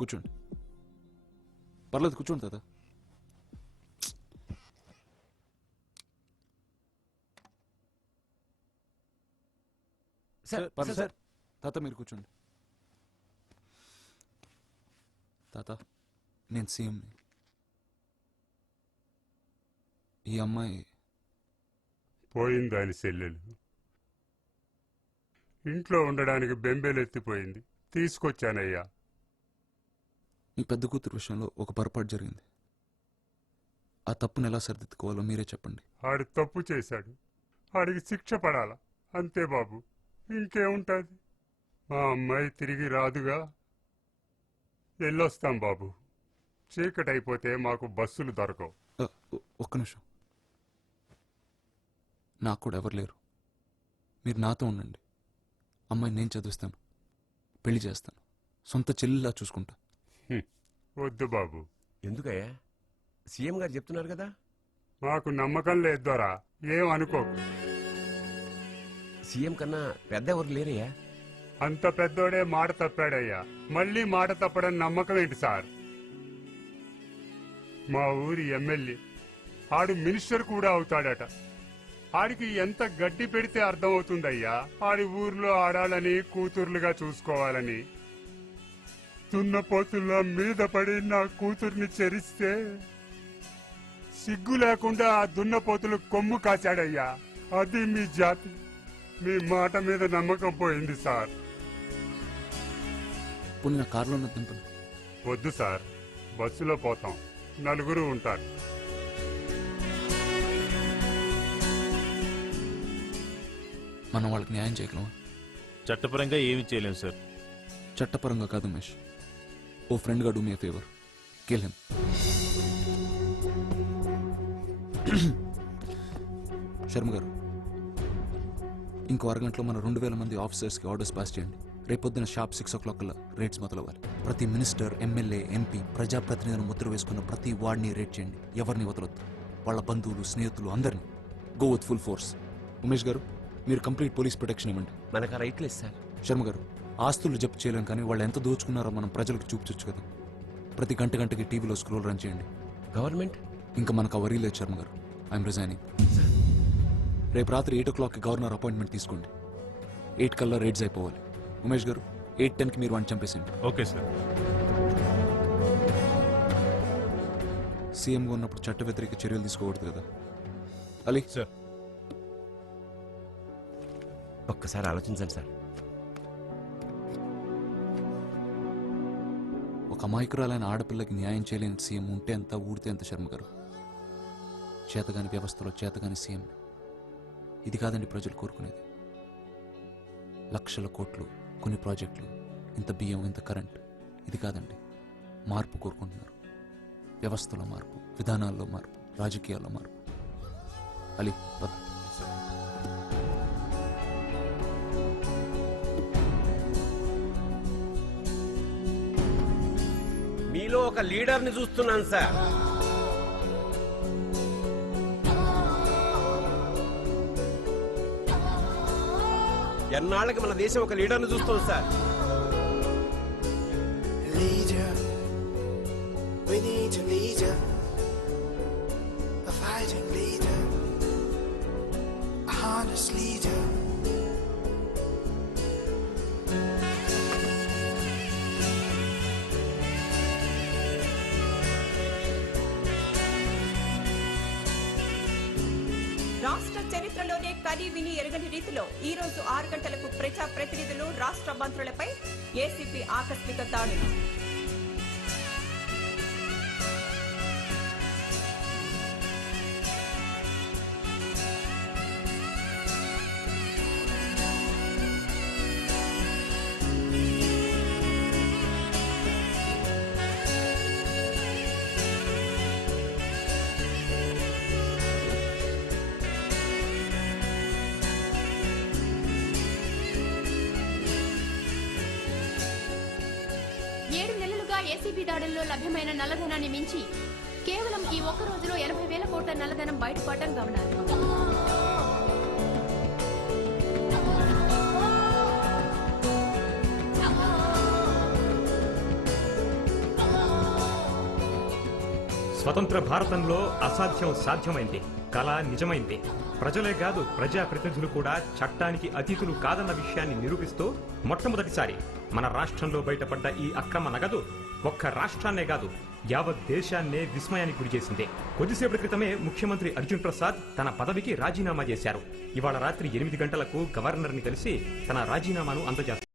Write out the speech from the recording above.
కూర్చోండి. పర్లేదు కూర్చోండి తాత. సార్ తాత మీరు కూర్చోండి. తాత నేను సీఎంని. ఈ అమ్మాయి పోయింది. ఆయన చెల్లెలు ఇంట్లో ఉండడానికి బెంబేలెత్తిపోయింది. తీసుకొచ్చానయ్యా. మీ పెద్ద కూతురు విషయంలో ఒక పొరపాటు జరిగింది. ఆ తప్పును ఎలా సరిదిద్దుకోవాలో మీరే చెప్పండి. ఆడు తప్పు చేశాడు, ఆడికి శిక్ష పడాలా అంతే బాబు. ఇంకేముంటుంది? మా అమ్మాయి తిరిగి రాదుగా. వెళ్ళొస్తాం బాబు. చీకటైపోతే మాకు బస్సులు దొరకవు. ఒక్క నిమిషం. నాకు కూడా ఎవరు లేరు. మీరు నాతో ఉండండి. అమ్మాయిని నేను చదివిస్తాను, పెళ్లి చేస్తాను, సొంత చెల్లిలా చూసుకుంటా. వద్దు బాబు. ఎందుకయ్యా? సీఎం గారు చెప్తున్నారు కదా. మాకు నమ్మకం లేదు దొరా. ఏం అనుకోకు. సీఎం కన్నా పెద్ద ఎవరు లేరయ్యా. అంత పెద్దోడే మాట తప్పాడయ్యా. మళ్ళీ మాట తప్పడం నమ్మకం ఏంటి సార్? మా ఊరి ఎమ్మెల్యే ఆడు మినిస్టర్ కూడా అవుతాడట. ఆడికి ఎంత గడ్డి పెడితే అర్థమవుతుందయ్యా ఆడి ఊర్లో ఆడాలని, కూతుర్లుగా చూసుకోవాలని. దున్నపోతుల్లో మీద పడి నా కూతుర్ని చెరిస్తే సిగ్గు లేకుండా ఆ దున్నపోతులు కొమ్ము కాచాడయ్యా. అది మీ జాతి. మీ మాట మీద నమ్మకం పోయింది సార్. పోనీ నా కారులో దింపండి. వద్దు సార్, బస్సులో పోతాం. నలుగురు ఉంటారు. మనం వాళ్ళకి న్యాయం చేయగలమా? చట్టపరంగా ఏమీ చేయలేము సార్. చట్టపరంగా కాదు ఉమేష్. ఓ ఫ్రెండ్గా do me A favour, kill him. Sharma గారు, ఇంకో అరగంటలో మన 2000 మంది ఆఫీసర్స్కి ఆర్డర్స్ పాస్ చేయండి. రేపొద్దున షార్ప్ 6 o'clock కల్లా రేట్స్ మొదలవ్వాలి. ప్రతి మినిస్టర్, ఎమ్మెల్యే, ఎంపీ, ప్రజాప్రతినిధులను ముద్ర వేసుకున్న ప్రతి వార్డ్ని రేట్ చేయండి. ఎవరిని వదలొద్దు. వాళ్ళ బంధువులు, స్నేహితులు అందరినీ. Go with full force. Umesh గారు, మీరు కంప్లీట్ పోలీస్ ప్రొటెక్షన్ ఇవ్వండి. మనకు ఆ రైట్ లేదు సార్. శర్మ గారు, ఆస్తులు జప్తు చేయలేం, కానీ వాళ్ళు ఎంత దోచుకున్నారో మనం ప్రజలకు చూపించచ్చు కదా. ప్రతి గంటకి టీవీలో స్క్రోల్ రన్ చేయండి. గవర్నమెంట్ ఇంకా మనకు వరీ లేదు శర్మ గారు. I'm resigning. రేపు రాత్రి 8 o'clockకి గవర్నర్ అపాయింట్మెంట్ తీసుకోండి. 8 కల్లా రేట్స్ అయిపోవాలి. ఉమేష్ గారు, 8:10కి మీరు వాడిని చంపేసింది. Okay sir. సీఎంగా ఉన్నప్పుడు చట్ట వ్యతిరేక చర్యలు తీసుకోకూడదు కదా. అలీ సార్, ఒక్కసారి ఆలోచించండి సార్. ఒక అమాయకురాలైన ఆడపిల్లకి న్యాయం చేయలేని సీఎం ఉంటే ఎంత, ఊడితే ఎంత శర్మ గారు. చేతగాని వ్యవస్థలో చేతగాని సీఎం. ఇది కాదండి ప్రజలు కోరుకునేది. లక్షల కోట్లు, కొన్ని ప్రాజెక్టులు, ఇంత బియ్యం, ఇంత కరెంట్. ఇది కాదండి. మార్పు కోరుకుంటున్నారు. వ్యవస్థలో మార్పు, విధానాల్లో మార్పు, రాజకీయాల్లో మార్పు. అలీ పద. మీలో ఒక లీడర్ని చూస్తున్నాను సార్. ఎన్నాళ్ళకి మన దేశం ఒక లీడర్ని చూస్తుంది sir. Leader, we need a leader, a fighting leader, a honest leader. రాష్ట్ర చరిత్రలోనే కని విని ఎరగని రీతిలో ఈ రోజు 6 గంటలకు ప్రజా ప్రతినిధులు, రాష్ట్ర మంత్రులపై ఏసీపీ ఆకస్మిక దాడులు. ఏసీబీ దాడుల్లో లభ్యమైన నల్లధనాన్ని మించి కేవలం ఈ ఒక్క రోజులో 80,000 కోట్ల నల్లధనం బయటపడటం గమనార్హం. స్వతంత్ర భారతంలో అసాధ్యం సాధ్యమైంది, కళ నిజమైంది. ప్రజలే కాదు ప్రజాప్రతినిధులు కూడా చట్టానికి అతీతులు కాదన్న విషయాన్ని నిరూపిస్తూ మొట్టమొదటిసారి మన రాష్ట్రంలో బయటపడ్డ ఈ అక్రమ నగదు ఒక్క రాష్ట్రాన్నే కాదు యావత్ దేశాన్నే విస్మయానికి గురిచేసింది. కొద్దిసేపటి క్రితమే ముఖ్యమంత్రి అర్జున్ ప్రసాద్ తన పదవికి రాజీనామా చేశారు. ఇవాళ రాత్రి 8 గంటలకు గవర్నర్ని కలిసి తన రాజీనామాను అందజేస్తారు.